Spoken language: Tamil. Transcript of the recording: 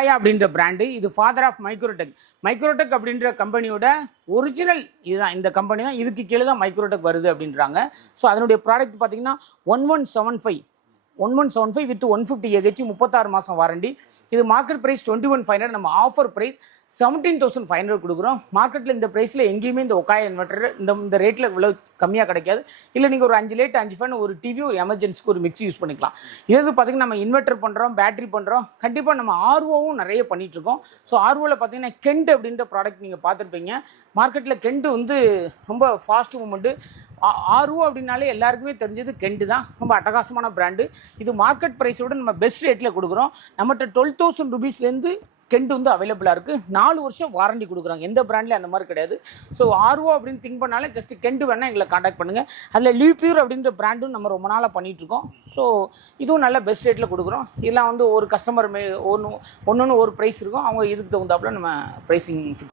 ஒகாயா அப்படின்ற பிராண்டு. இது ஃபாதர் ஆஃப் மைக்ரோடெக். மைக்ரோடெக் அப்படின்ற கம்பெனியோட ஒரிஜினல் இதுதான், இந்த கம்பெனி தான். இதுக்கு கீழே தான் மைக்ரோடெக் வருது அப்படின்றாங்க. ஸோ அதனுடைய ப்ராடக்ட் பார்த்தீங்கன்னா 1175 வித் 150 ஏஹெச் 36 மாதம் வாரண்டி. இது மார்க்கெட் ப்ரைஸ் 21,500. நம்ம ஆஃபர் ப்ரைஸ் 17,500 கொடுக்குறோம். மார்க்கெட்டில் இந்த ப்ரைஸில் எங்கேயுமே இந்த ஒகாயா இன்வெர்டர் இந்த ரேட்டில் இவ்வளோ கம்மியாக கிடைக்காது. இல்லை நீங்கள் ஒரு 5 லைட் 5 ஃபேன் ஒரு டிவி ஒரு எமர்ஜென்சிக்கு ஒரு மிக்ஸி யூஸ் பண்ணிக்கலாம். இது பார்த்தீங்கன்னா நம்ம இன்வெர்டர் பண்ணுறோம், பேட்டரி பண்ணுறோம், கண்டிப்பாக நம்ம ஆர்ஓவும் நிறைய பண்ணிகிட்ருக்கோம். ஸோ ஆர்ஓவில் பார்த்தீங்கன்னா கெண்ட் அப்படின்ற ப்ராடக்ட் நீங்கள் பார்த்துருப்பீங்க. மார்க்கெட்டில் கெண்ட் வந்து ரொம்ப ஃபாஸ்ட் மூமெண்ட்டு. ஆர்ஓ அப்படின்னாலே எல்லாருக்குமே தெரிஞ்சது கெண்ட் தான். ரொம்ப அட்டகாசமான பிராண்டு. இது மார்க்கெட் ப்ரைஸோட நம்ம பெஸ்ட் ரேட்டில் கொடுக்குறோம். நம்மகிட்ட 12,000 ருபீஸ்லேருந்து கெண்ட் வந்து அவைலபிளாக இருக்குது. 4 வருஷம் வாரண்டி கொடுக்குறாங்க. எந்த பிராண்ட்லேயும் அந்த மாதிரி கிடையாது. ஸோ ஆர்ஓ அப்படின்னு திங்க் பண்ணாலே ஜஸ்ட் கெண்ட் வேணால் எங்களை காண்டாக்ட் பண்ணுங்கள். அதில் லீவ் பியூர் அப்படின்ற பிராண்டும் நம்ம ரொம்ப நாளாக பண்ணிகிட்ருக்கோம். ஸோ இதுவும் நல்ல பெஸ்ட் ரேட்டில் கொடுக்குறோம். இதெல்லாம் வந்து ஒரு கஸ்டமர் ஒன்று ஒரு ப்ரைஸ் இருக்கும். அவங்க இதுக்கு தகுந்தாப்புல நம்ம ப்ரைஸிங்